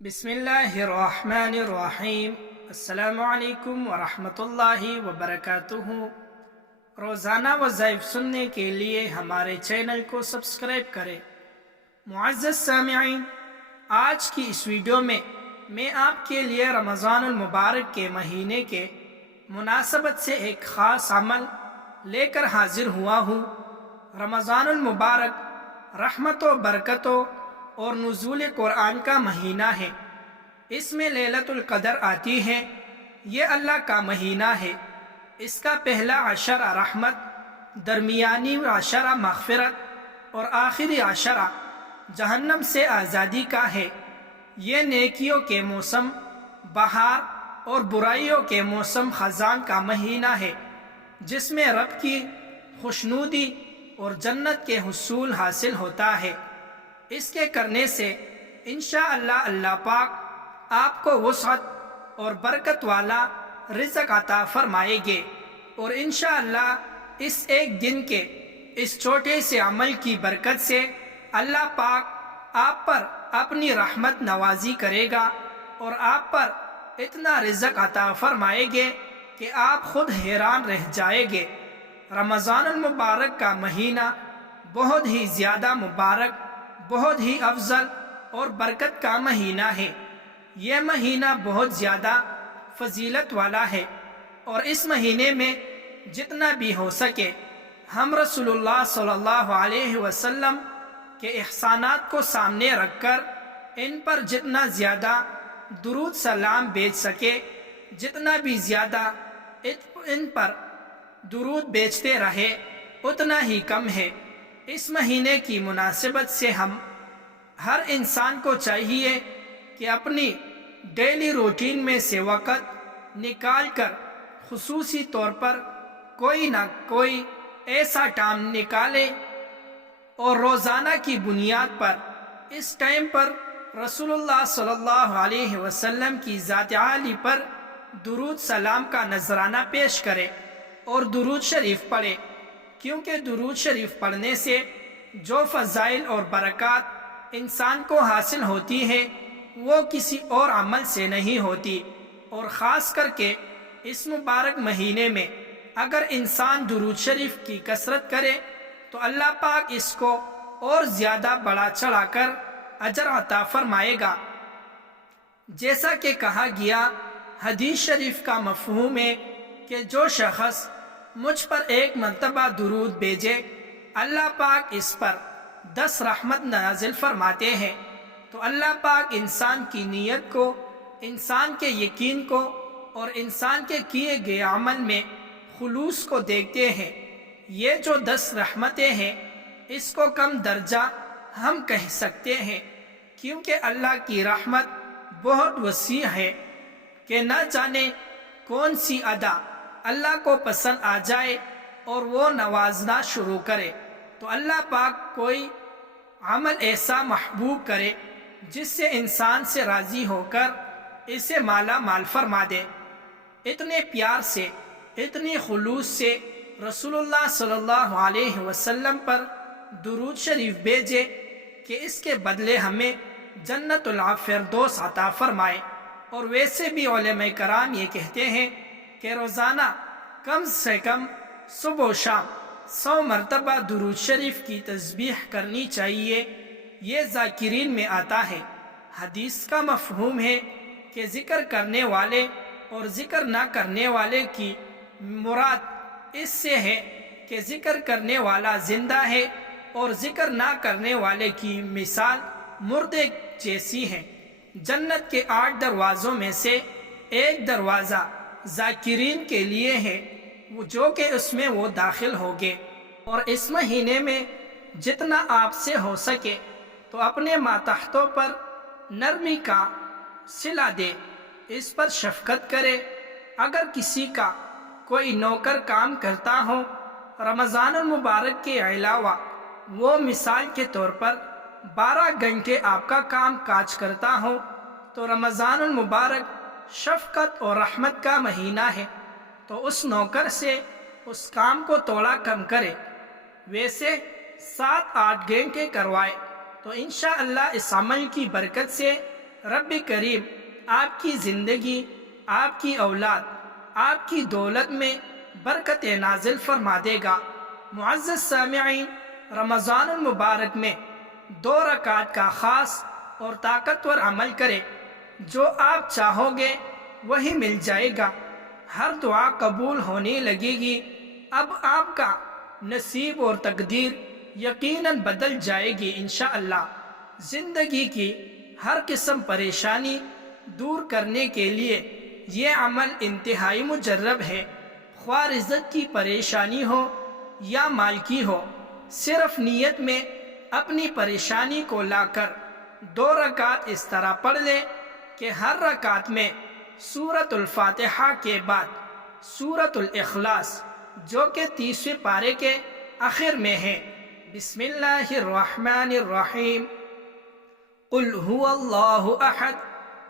بسم اللہ الرحمن الرحیم۔ السلام علیکم ورحمۃ اللہ وبرکاتہ۔ روزانہ وظائف سننے کے لیے ہمارے چینل کو سبسکرائب کریں۔ معزز سامعین، آج کی اس ویڈیو میں آپ کے لیے رمضان المبارک کے مہینے کے مناسبت سے ایک خاص عمل لے کر حاضر ہوا ہوں۔ رمضان المبارک رحمت و برکتوں اور نزول قرآن کا مہینہ ہے۔ اس میں لیلۃ القدر آتی ہے۔ یہ اللہ کا مہینہ ہے۔ اس کا پہلا عشرہ رحمت، درمیانی عشرہ مغفرت اور آخری عشرہ جہنم سے آزادی کا ہے۔ یہ نیکیوں کے موسم بہار اور برائیوں کے موسم خزاں کا مہینہ ہے، جس میں رب کی خوشنودی اور جنت کے حصول حاصل ہوتا ہے۔ اس کے کرنے سے انشاءاللہ اللہ پاک آپ کو وسعت اور برکت والا رزق عطا فرمائے گے، اور انشاءاللہ اس ایک دن کے اس چھوٹے سے عمل کی برکت سے اللہ پاک آپ پر اپنی رحمت نوازی کرے گا اور آپ پر اتنا رزق عطا فرمائے گے کہ آپ خود حیران رہ جائیں گے۔ رمضان المبارک کا مہینہ بہت ہی زیادہ مبارک، بہت ہی افضل اور برکت کا مہینہ ہے۔ یہ مہینہ بہت زیادہ فضیلت والا ہے، اور اس مہینے میں جتنا بھی ہو سکے ہم رسول اللہ صلی اللہ علیہ وسلم کے احسانات کو سامنے رکھ کر ان پر جتنا زیادہ درود سلام بھیج سکے، جتنا بھی زیادہ ان پر درود بھیجتے رہے اتنا ہی کم ہے۔ اس مہینے کی مناسبت سے ہر انسان کو چاہیے کہ اپنی ڈیلی روٹین میں سے وقت نکال کر خصوصی طور پر کوئی نہ کوئی ایسا ٹائم نکالے اور روزانہ کی بنیاد پر اس ٹائم پر رسول اللہ صلی اللہ علیہ وسلم کی ذات عالی پر درود سلام کا نذرانہ پیش کرے اور درود شریف پڑھے، کیونکہ درود شریف پڑھنے سے جو فضائل اور برکات انسان کو حاصل ہوتی ہے وہ کسی اور عمل سے نہیں ہوتی، اور خاص کر کے اس مبارک مہینے میں اگر انسان درود شریف کی کثرت کرے تو اللہ پاک اس کو اور زیادہ بڑا چڑھا کر اجر عطا فرمائے گا۔ جیسا کہ کہا گیا، حدیث شریف کا مفہوم ہے کہ جو شخص مجھ پر ایک مرتبہ درود بھیجے اللہ پاک اس پر 10 رحمت نازل فرماتے ہیں۔ تو اللہ پاک انسان کی نیت کو، انسان کے یقین کو اور انسان کے کیے گئے عمل میں خلوص کو دیکھتے ہیں۔ یہ جو 10 رحمتیں ہیں اس کو کم درجہ ہم کہہ سکتے ہیں، کیونکہ اللہ کی رحمت بہت وسیع ہے کہ نہ جانے کون سی ادا اللہ کو پسند آ جائے اور وہ نوازنا شروع کرے، تو اللہ پاک کوئی عمل ایسا محبوب کرے جس سے انسان سے راضی ہو کر اسے مالا مال فرما دے۔ اتنے پیار سے، اتنی خلوص سے رسول اللہ صلی اللہ علیہ وسلم پر درود شریف بھیجے کہ اس کے بدلے ہمیں جنت الفردوس عطا فرمائے۔ اور ویسے بھی علماء کرام یہ کہتے ہیں کہ روزانہ کم سے کم صبح و شام 100 مرتبہ درود شریف کی تسبیح کرنی چاہیے۔ یہ ذاکرین میں آتا ہے۔ حدیث کا مفہوم ہے کہ ذکر کرنے والے اور ذکر نہ کرنے والے کی مراد اس سے ہے کہ ذکر کرنے والا زندہ ہے اور ذکر نہ کرنے والے کی مثال مردے جیسی ہے۔ جنت کے 8 دروازوں میں سے ایک دروازہ ذاکرین کے لیے ہے، جو کہ اس میں وہ داخل ہوگے۔ اور اس مہینے میں جتنا آپ سے ہو سکے تو اپنے ماتحتوں پر نرمی کا صلہ دے، اس پر شفقت کرے۔ اگر کسی کا کوئی نوکر کام کرتا ہو، رمضان المبارک کے علاوہ وہ مثال کے طور پر 12 گھنٹے آپ کا کام کاج کرتا ہو، تو رمضان المبارک شفقت اور رحمت کا مہینہ ہے، تو اس نوکر سے اس کام کو تھوڑا کم کرے، ویسے 7-8 گھنٹے کروائے، تو انشاءاللہ اس عمل کی برکت سے رب کریم آپ کی زندگی، آپ کی اولاد، آپ کی دولت میں برکت نازل فرما دے گا۔ معزز سامعین، رمضان المبارک میں 2 رکعت کا خاص اور طاقتور عمل کرے، جو آپ چاہو گے وہی مل جائے گا، ہر دعا قبول ہونے لگے گی۔ اب آپ کا نصیب اور تقدیر یقیناً بدل جائے گی انشاءاللہ۔ زندگی کی ہر قسم پریشانی دور کرنے کے لیے یہ عمل انتہائی مجرب ہے، خواہ رزق کی پریشانی ہو یا مال کی ہو۔ صرف نیت میں اپنی پریشانی کو لا کر 2 رکعت اس طرح پڑھ لے کہ ہر رکعت میں سورۃ الفاتحہ کے بعد سورۃ الاخلاص، جو کہ 30ویں پارے کے آخر میں ہے، بسم اللہ الرحمن الرحیم، قل هو اللہ احد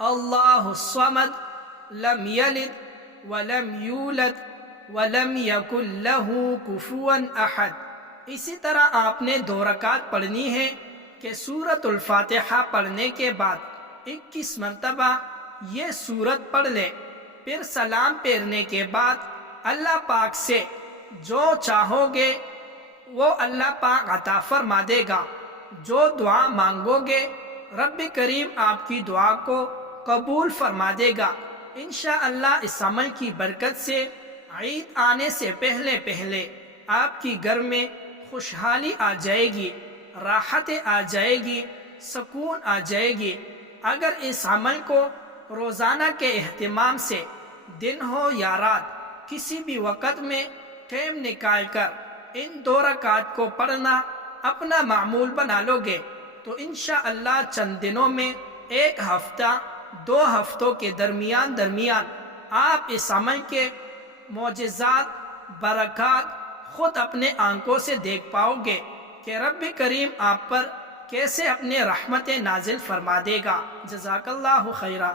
اللہ الصمد لم یلد ولم یولد ولم یکن لہ کفوا احد۔ اسی طرح آپ نے 2 رکعت پڑھنی ہے کہ سورۃ الفاتحہ پڑھنے کے بعد 21 مرتبہ یہ سورت پڑھ لے، پھر سلام پھیرنے کے بعد اللہ پاک سے جو چاہو گے وہ اللہ پاک عطا فرما دے گا۔ جو دعا مانگو گے رب کریم آپ کی دعا کو قبول فرما دے گا انشاءاللہ۔ اس عمل کی برکت سے عید آنے سے پہلے پہلے آپ کی گھر میں خوشحالی آ جائے گی، راحت آ جائے گی، سکون آ جائے گی۔ اگر اس عمل کو روزانہ کے اہتمام سے دن ہو یا رات کسی بھی وقت میں ٹائم نکال کر ان 2 رکعت کو پڑھنا اپنا معمول بنا لو گے تو انشاءاللہ چند دنوں میں 1 ہفتہ 2 ہفتوں کے درمیان آپ اس عمل کے معجزات، برکات خود اپنے آنکھوں سے دیکھ پاؤ گے کہ رب کریم آپ پر کیسے اپنے رحمت نازل فرما دے گا۔ جزاک اللہ خیرہ۔